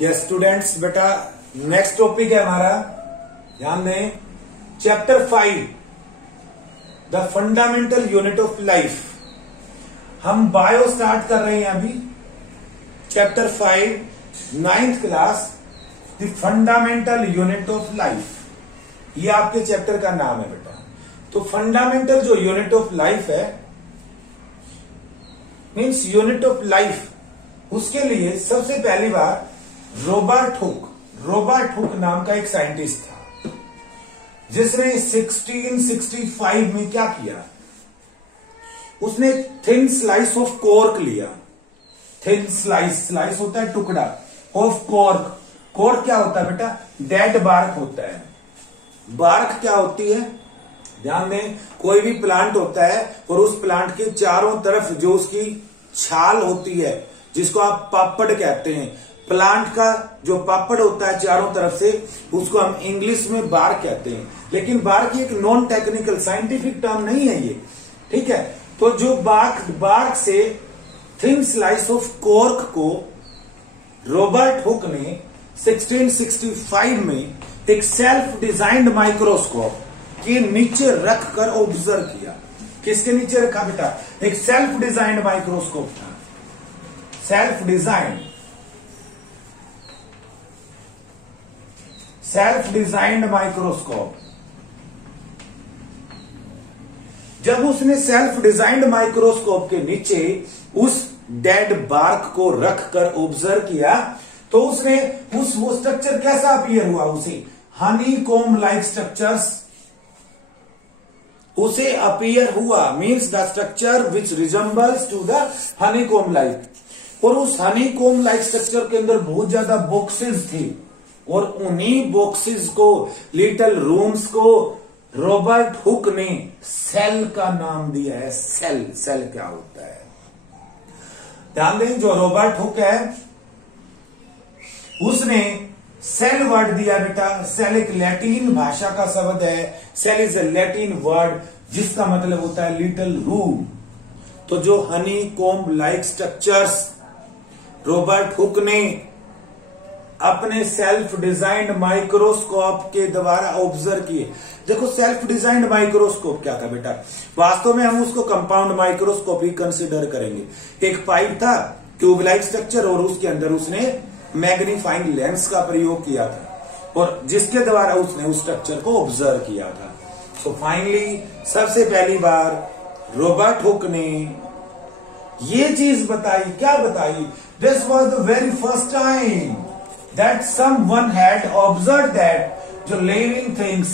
Yes students, बेटा next topic है हमारा, ध्यान दें, chapter 5 the fundamental unit of life. हम बायो स्टार्ट कर रहे हैं अभी। Chapter 5 9th class, the fundamental unit of life. ये आपके चैप्टर का नाम है बेटा। तो फंडामेंटल जो यूनिट ऑफ लाइफ है, मीन्स यूनिट ऑफ लाइफ, उसके लिए सबसे पहली बार रॉबर्ट हुक नाम का एक साइंटिस्ट था, जिसने 1665 में क्या किया, उसने थिन स्लाइस ऑफ कॉर्क लिया। थिन स्लाइस होता है टुकड़ा, ऑफ कॉर्क। कॉर्क क्या होता है बेटा? डेड बार्क होता है। बार्क क्या होती है? ध्यान दें, कोई भी प्लांट होता है और उस प्लांट के चारों तरफ जो उसकी छाल होती है, जिसको आप पापड़ कहते हैं, प्लांट का जो पापड़ होता है चारों तरफ से, उसको हम इंग्लिश में बार्क कहते हैं। लेकिन बार्क एक नॉन टेक्निकल साइंटिफिक टर्म नहीं है ये, ठीक है। तो जो बार्क से थिन स्लाइस ऑफ कॉर्क को रॉबर्ट हुक ने 1665 में एक सेल्फ डिजाइंड माइक्रोस्कोप के नीचे रखकर ऑब्जर्व किया। किसके नीचे रखा बेटा? एक सेल्फ डिजाइंड माइक्रोस्कोप था। Self designed microscope. जब उसने सेल्फ डिजाइंड माइक्रोस्कोप के नीचे उस डेड बार्क को रखकर ऑब्जर्व किया, तो उसने वो स्ट्रक्चर कैसा अपीयर हुआ उसे? हनी कॉम्ब लाइक स्ट्रक्चर्स उसे अपीयर हुआ, means the structure which resembles to the honeycomb like. और उस हनी कॉम्ब लाइक स्ट्रक्चर के अंदर बहुत ज्यादा बॉक्सेस थे, और उन्हीं बॉक्सेस को, लिटिल रूम्स को रॉबर्ट हुक ने सेल का नाम दिया है। सेल क्या होता है? ध्यान दें, जो रॉबर्ट हुक है उसने सेल वर्ड दिया बेटा। सेल एक लैटिन भाषा का शब्द है। Cell is a Latin word जिसका मतलब होता है लिटिल रूम। तो जो honeycomb like structures Robert Hooke ने अपने सेल्फ डिजाइंड माइक्रोस्कोप के द्वारा ऑब्जर्व किए। देखो, सेल्फ डिजाइंड माइक्रोस्कोप क्या था बेटा? वास्तव में हम उसको कंपाउंड माइक्रोस्कोप ही कंसिडर करेंगे। एक पाइप था, ट्यूब लाइक स्ट्रक्चर, और उसके अंदर उसने मैग्नीफाइंग लेंस का प्रयोग किया था, और जिसके द्वारा उसने उस स्ट्रक्चर को ऑब्जर्व किया था। सो फाइनली सबसे पहली बार रॉबर्ट हुक ने ये चीज बताई। क्या बताई? This was the very first time that someone had observed that जो living things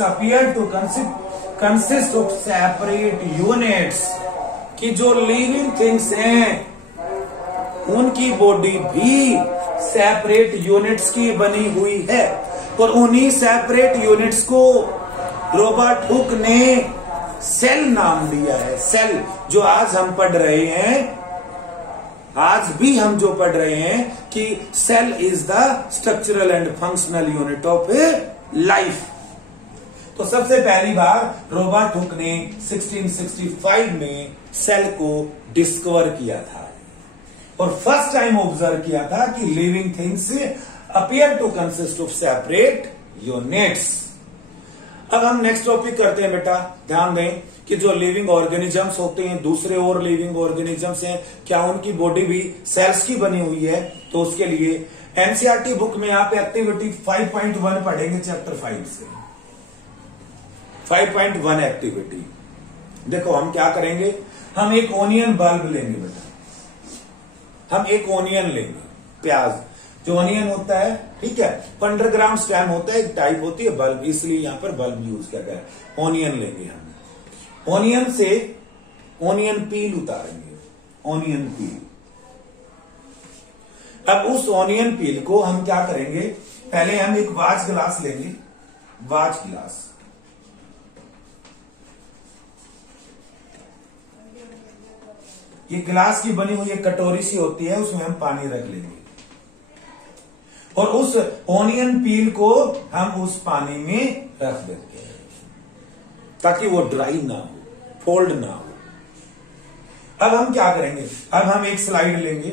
appear to consist of separate units, कि जो living things हैं उनकी बॉडी भी सेपरेट यूनिट्स की बनी हुई है, और उन्हीं सेपरेट यूनिट्स को रॉबर्ट हुक ने सेल नाम दिया है। सेल जो आज हम पढ़ रहे हैं, आज भी हम जो पढ़ रहे हैं कि cell is the structural and functional unit of life. तो सबसे पहली बार रॉबर्ट हुक ने 1665 में सेल को डिस्कवर किया था, और फर्स्ट टाइम ऑब्जर्व किया था कि living things appear to consist of separate units. अब हम नेक्स्ट टॉपिक करते हैं बेटा। ध्यान दें कि जो लिविंग ऑर्गेनिजम्स होते हैं, दूसरे और लिविंग ऑर्गेनिजम्स हैं, क्या उनकी बॉडी भी सेल्स की बनी हुई है? तो उसके लिए एनसीईआरटी बुक में आप एक्टिविटी 5.1 पढ़ेंगे चैप्टर 5 से। 5.1 एक्टिविटी। देखो, हम क्या करेंगे, हम एक ओनियन बल्ब लेंगे बेटा। हम एक ओनियन लेंगे, प्याज जो ओनियन होता है, ठीक है, अंडरग्राउंड स्टेम होता है, एक टाइप होती है बल्ब, इसलिए यहां पर बल्ब यूज किया गया है। ओनियन लेंगे हम, ओनियन से ओनियन पील उतारेंगे, ओनियन पील। अब उस ओनियन पील को हम क्या करेंगे, पहले हम एक वाच ग्लास लेंगे, वाच ग्लास। ये ग्लास की बनी हुई एक कटोरी सी होती है, उसमें हम पानी रख लेंगे, और उस ओनियन पील को हम उस पानी में रख देंगे ताकि वो ड्राई ना हो, फोल्ड ना हो। अब हम क्या करेंगे, अब हम एक स्लाइड लेंगे,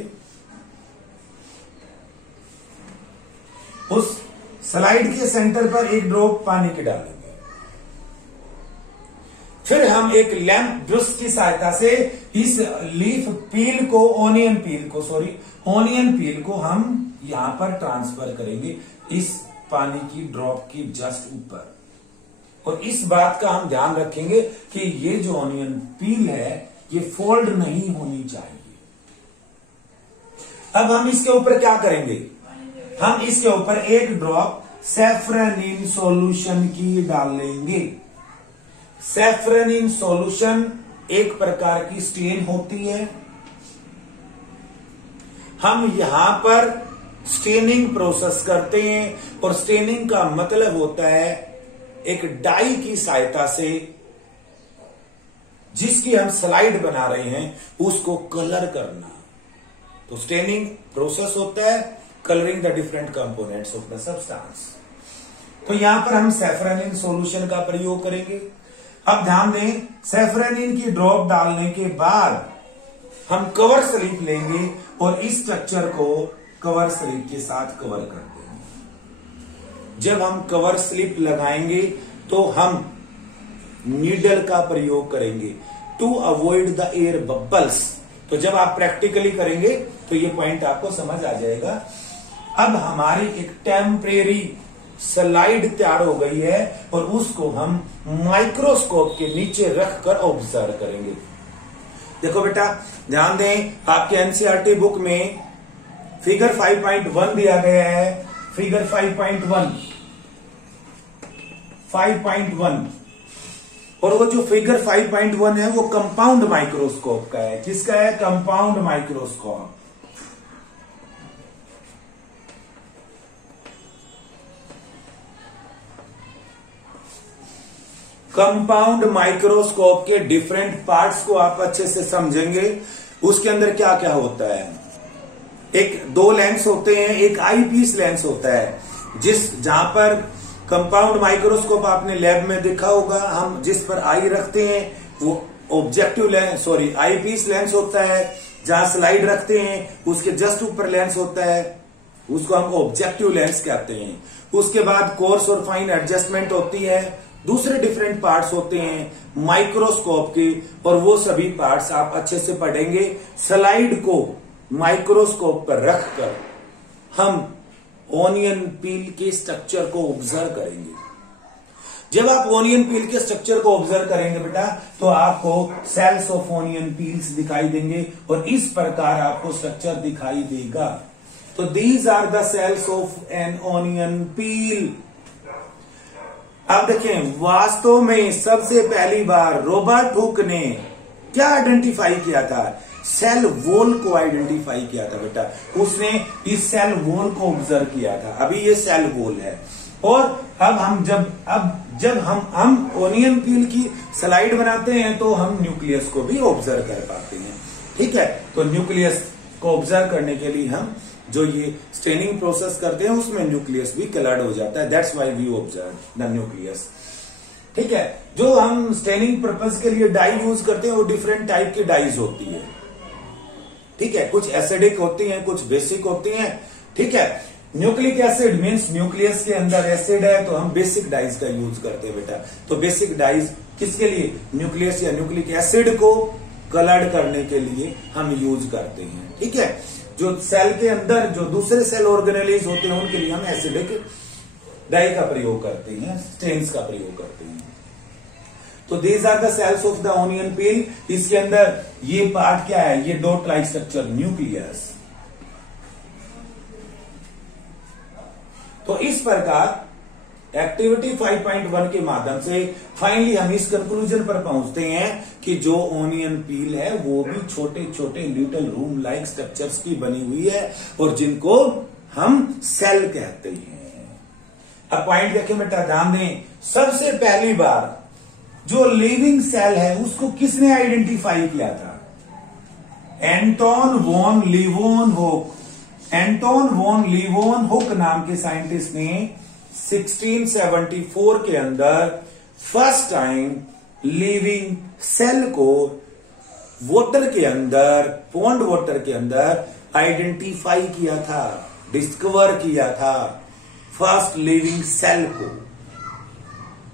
उस स्लाइड के सेंटर पर एक ड्रॉप पानी के डालेंगे। फिर हम एक लैंप ब्रश की सहायता से इस लीफ पील को ऑनियन पील को हम यहां पर ट्रांसफर करेंगे इस पानी की ड्रॉप की जस्ट ऊपर। और इस बात का हम ध्यान रखेंगे कि ये जो ऑनियन पील है ये फोल्ड नहीं होनी चाहिए। अब हम इसके ऊपर क्या करेंगे, हम इसके ऊपर एक ड्रॉप सैफरनिन सॉल्यूशन की डालेंगे। सैफरनिन सॉल्यूशन एक प्रकार की स्टेन होती है। हम यहां पर स्टेनिंग प्रोसेस करते हैं और स्टेनिंग का मतलब होता है एक डाई की सहायता से जिसकी हम स्लाइड बना रहे हैं उसको कलर करना। तो स्टेनिंग प्रोसेस होता है colouring the different components of the substance. तो यहां पर हम सैफरनिन सॉल्यूशन का प्रयोग करेंगे। अब ध्यान दें, सैफरनिन की ड्रॉप डालने के बाद हम कवर स्लिप लेंगे और इस स्ट्रक्चर को कवर स्लिप के साथ कवर कर देंगे। जब हम कवर स्लिप लगाएंगे तो हम नीडल का प्रयोग करेंगे to avoid the air bubbles. तो जब आप प्रैक्टिकली करेंगे तो ये पॉइंट आपको समझ आ जाएगा। अब हमारी एक टेम्परेरी स्लाइड तैयार हो गई है और उसको हम माइक्रोस्कोप के नीचे रखकर ऑब्जर्व करेंगे। देखो बेटा ध्यान दें, आपके एनसीईआरटी बुक में फिगर 5.1 दिया गया है। फिगर 5.1 और वो जो फिगर 5.1 है वो कंपाउंड माइक्रोस्कोप का है। किसका है? Compound microscope. कंपाउंड माइक्रोस्कोप के डिफरेंट पार्ट्स को आप अच्छे से समझेंगे। उसके अंदर क्या क्या होता है, एक दो लेंस होते हैं, एक आई पीस लेंस होता है जहां पर कंपाउंड माइक्रोस्कोप आपने लैब में देखा होगा, हम जिस पर आई रखते हैं वो ऑब्जेक्टिव लेंस आई पीस लेंस होता है। जहां स्लाइड रखते हैं उसके जस्ट ऊपर लेंस होता है, उसको हम ऑब्जेक्टिव लेंस कहते हैं। उसके बाद कोर्स और फाइन एडजस्टमेंट होती है। दूसरे डिफरेंट पार्ट्स होते हैं माइक्रोस्कोप के और वो सभी पार्ट्स आप अच्छे से पढ़ेंगे। स्लाइड को माइक्रोस्कोप पर रखकर हम ऑनियन पील के स्ट्रक्चर को ऑब्जर्व करेंगे। जब आप ऑनियन पील के स्ट्रक्चर को ऑब्जर्व करेंगे बेटा तो आपको सेल्स ऑफ ऑनियन पील्स दिखाई देंगे और इस प्रकार आपको स्ट्रक्चर दिखाई देगा। तो these are the cells of an onion peel. अब देखें, वास्तव में सबसे पहली बार रॉबर्ट हुक ने क्या आइडेंटिफाई किया था? सेल वॉल को आइडेंटिफाई किया था बेटा। उसने इस सेल वॉल को ऑब्जर्व किया था। अभी ये सेल वॉल है और अब हम जब हम ऑनियन पील की स्लाइड बनाते हैं तो हम न्यूक्लियस को भी ऑब्जर्व कर पाते हैं। ठीक है, तो न्यूक्लियस को ऑब्जर्व करने के लिए हम जो ये स्टेनिंग प्रोसेस करते हैं उसमें न्यूक्लियस भी कलर्ड हो जाता है। That's why we observe the nucleus. ठीक है, जो हम स्टेनिंग पर्पस के लिए डाई यूज करते हैं वो डिफरेंट टाइप की डाइज होती है। ठीक है, कुछ एसिडिक होती हैं, कुछ बेसिक होती हैं। ठीक है, न्यूक्लिक एसिड मीन्स न्यूक्लियस के अंदर एसिड है तो हम बेसिक डाइज का यूज करते हैं बेटा। तो बेसिक डाइज किसके लिए? न्यूक्लियस या न्यूक्लिक एसिड को कलर्ड करने के लिए हम यूज करते हैं। ठीक है, जो सेल के अंदर जो दूसरे सेल ऑर्गेनेलिज होते हैं उनके लिए हम एसिडिक डाई का प्रयोग करते हैं, स्टेन्स का प्रयोग करते हैं। तो these are the cells of the onion peel. इसके अंदर ये पार्ट क्या है? ये डॉट लाइक स्ट्रक्चर न्यूक्लियस। तो इस प्रकार एक्टिविटी 5.1 के माध्यम से फाइनली हम इस कंक्लूजन पर पहुंचते हैं कि जो ऑनियन पील है वो भी छोटे छोटे लिटिल रूम लाइक स्ट्रक्चर्स की बनी हुई है और जिनको हम सेल कहते हैं। अब पॉइंट देखें बेटा, ध्यान दें, सबसे पहली बार जो लिविंग सेल है उसको किसने आइडेंटिफाई किया था? Anton van Leeuwenhoek. Anton van Leeuwenhoek नाम के साइंटिस्ट ने 1674 के अंदर फर्स्ट टाइम लिविंग सेल को वाटर के अंदर, पॉन्ड वाटर के अंदर आइडेंटिफाई किया था, डिस्कवर किया था। फर्स्ट लिविंग सेल को,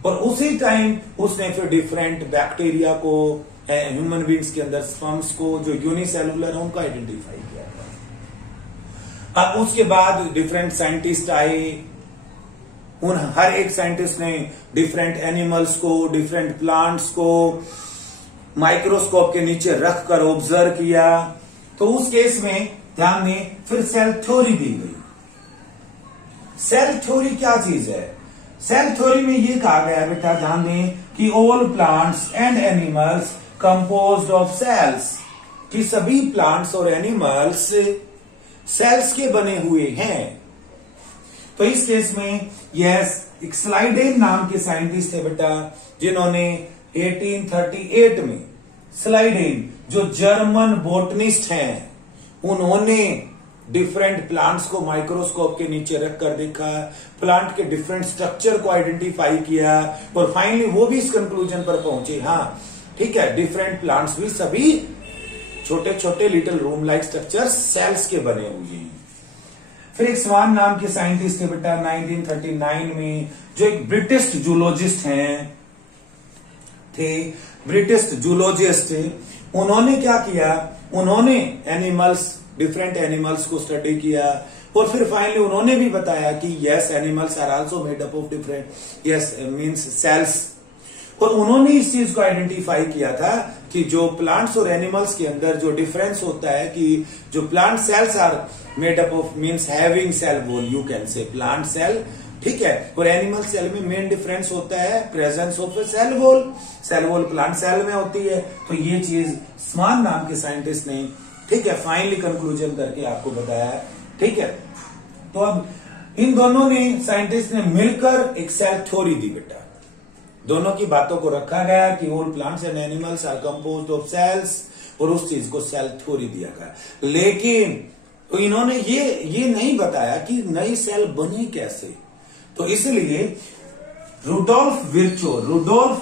और उसी टाइम उसने फिर डिफरेंट बैक्टीरिया को, ह्यूमन बींग्स के अंदर स्पर्म्स को जो यूनिसेलुलर है उनको आइडेंटिफाई किया था। अब उसके बाद डिफरेंट साइंटिस्ट आए, उन हर एक साइंटिस्ट ने डिफरेंट एनिमल्स को, डिफरेंट प्लांट्स को माइक्रोस्कोप के नीचे रखकर ऑब्जर्व किया। तो उस केस में ध्यान दें, फिर सेल थ्योरी दी गई। सेल थ्योरी क्या चीज है? सेल थ्योरी में ये कहा गया बेटा, ध्यान दें, कि all plants and animals composed of cells, कि सभी प्लांट्स और एनिमल्स सेल्स के बने हुए हैं। तो इस केस में यस, एक स्लाइडेन नाम के साइंटिस्ट थे बेटा, जिन्होंने 1838 में, स्लाइडेन जो जर्मन बोटनिस्ट हैं, उन्होंने डिफरेंट प्लांट्स को माइक्रोस्कोप के नीचे रखकर देखा, प्लांट के डिफरेंट स्ट्रक्चर को आइडेंटिफाई किया, और फाइनली वो भी इस कंक्लूजन पर पहुंचे, हाँ ठीक है, डिफरेंट प्लांट्स भी सभी छोटे छोटे little room like structure cells के बने हुए हैं। फिर एक स्वान नाम के साइंटिस्ट थे बेटा 1939 में, जो एक ब्रिटिश जूलॉजिस्ट थे, ब्रिटिश जूलॉजिस्ट। उन्होंने क्या किया, उन्होंने एनिमल्स, डिफरेंट एनिमल्स को स्टडी किया, और फिर फाइनली उन्होंने भी बताया कि yes, animals are also made up of different, yes means cells. और उन्होंने इस चीज को आइडेंटिफाई किया था कि जो प्लांट्स और एनिमल्स के अंदर जो डिफरेंस होता है, कि जो plant cells are made up of means having cell wall, you can say plant cell, ठीक है, और एनिमल सेल में मेन डिफरेंस होता है presence of a cell wall. Cell wall plant cell में होती है। तो ये चीज स्वान नाम के साइंटिस्ट ने, ठीक है, फाइनली कंक्लूजन करके आपको बताया, ठीक है। तो अब इन दोनों ने, साइंटिस्ट ने मिलकर एक सेल थ्योरी दी बेटा। दोनों की बातों को रखा गया कि all plants and animals are composed of cells, और उस चीज को सेल थ्योरी दिया गया। लेकिन तो इन्होंने ये नहीं बताया कि नई सेल बनी कैसे। तो इसलिए रुडोल्फ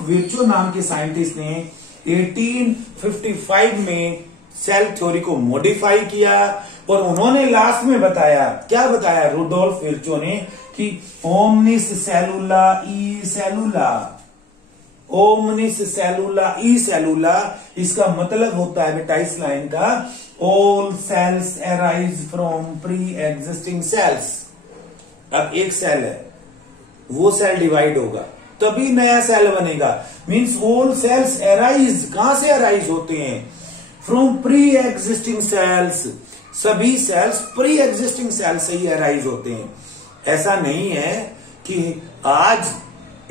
विर्चो नाम के साइंटिस्ट ने 1855 में सेल थ्योरी को मॉडिफाई किया, और उन्होंने लास्ट में बताया, क्या बताया रुडोल्फ विर्चो ने, कि ओमनिस सेलुला ई सेलुला, ओमनिस सेलुला ई सेलुला, इसका मतलब होता है बेटा इस लाइन का, all cells arise from pre existing cells. अब एक सेल है, वो सेल डिवाइड होगा तभी नया सेल बनेगा, मींस ऑल सेल्स अराइज, कहां से अराइज होते हैं? From pre existing sales. सभी सेल्स प्री एग्जिस्टिंग सेल से ही अराइज होते हैं। ऐसा नहीं है कि आज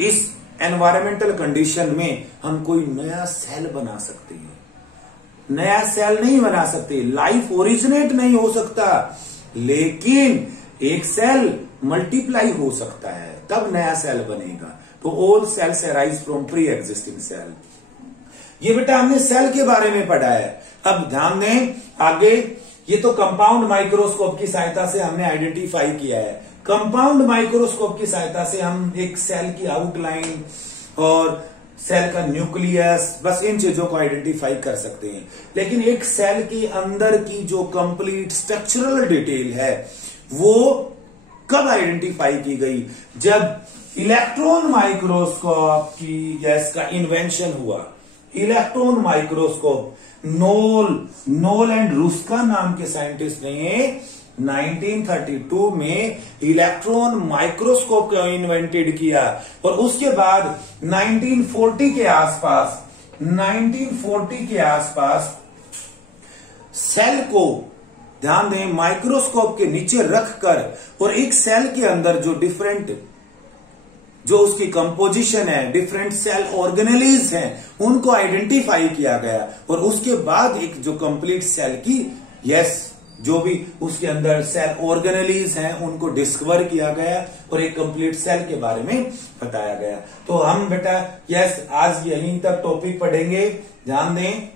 इस एनवायरमेंटल कंडीशन में हम कोई नया सेल बना सकते हैं। नया सेल नहीं बना सकते, लाइफ ओरिजिनेट नहीं हो सकता, लेकिन एक सेल मल्टीप्लाई हो सकता है, तब नया सेल बनेगा। तो all cells arise from pre existing cell. ये बेटा हमने सेल के बारे में पढ़ा है। अब ध्यान दें आगे, ये तो कंपाउंड माइक्रोस्कोप की सहायता से हमने आइडेंटिफाई किया है। कंपाउंड माइक्रोस्कोप की सहायता से हम एक सेल की आउटलाइन और सेल का न्यूक्लियस, बस इन चीजों को आइडेंटिफाई कर सकते हैं। लेकिन एक सेल के अंदर की जो कंप्लीट स्ट्रक्चरल डिटेल है, वो कब आइडेंटिफाई की गई? जब इलेक्ट्रॉन माइक्रोस्कोप की का इन्वेंशन हुआ। इलेक्ट्रॉन माइक्रोस्कोप नोल एंड रुस्का नाम के साइंटिस्ट ने 1932 में इलेक्ट्रॉन माइक्रोस्कोप को इन्वेंटेड किया, और उसके बाद 1940 के आसपास सेल को, ध्यान दें, माइक्रोस्कोप के नीचे रखकर, और एक सेल के अंदर जो डिफरेंट, जो उसकी कंपोजिशन है, डिफरेंट सेल ऑर्गेनेलीज हैं, उनको आइडेंटिफाई किया गया, और उसके बाद एक जो कंप्लीट सेल की जो भी उसके अंदर सेल ऑर्गेनेलीज हैं, उनको डिस्कवर किया गया, और एक कंप्लीट सेल के बारे में बताया गया। तो हम बेटा आज यहीं तक टॉपिक पढ़ेंगे, ध्यान दें।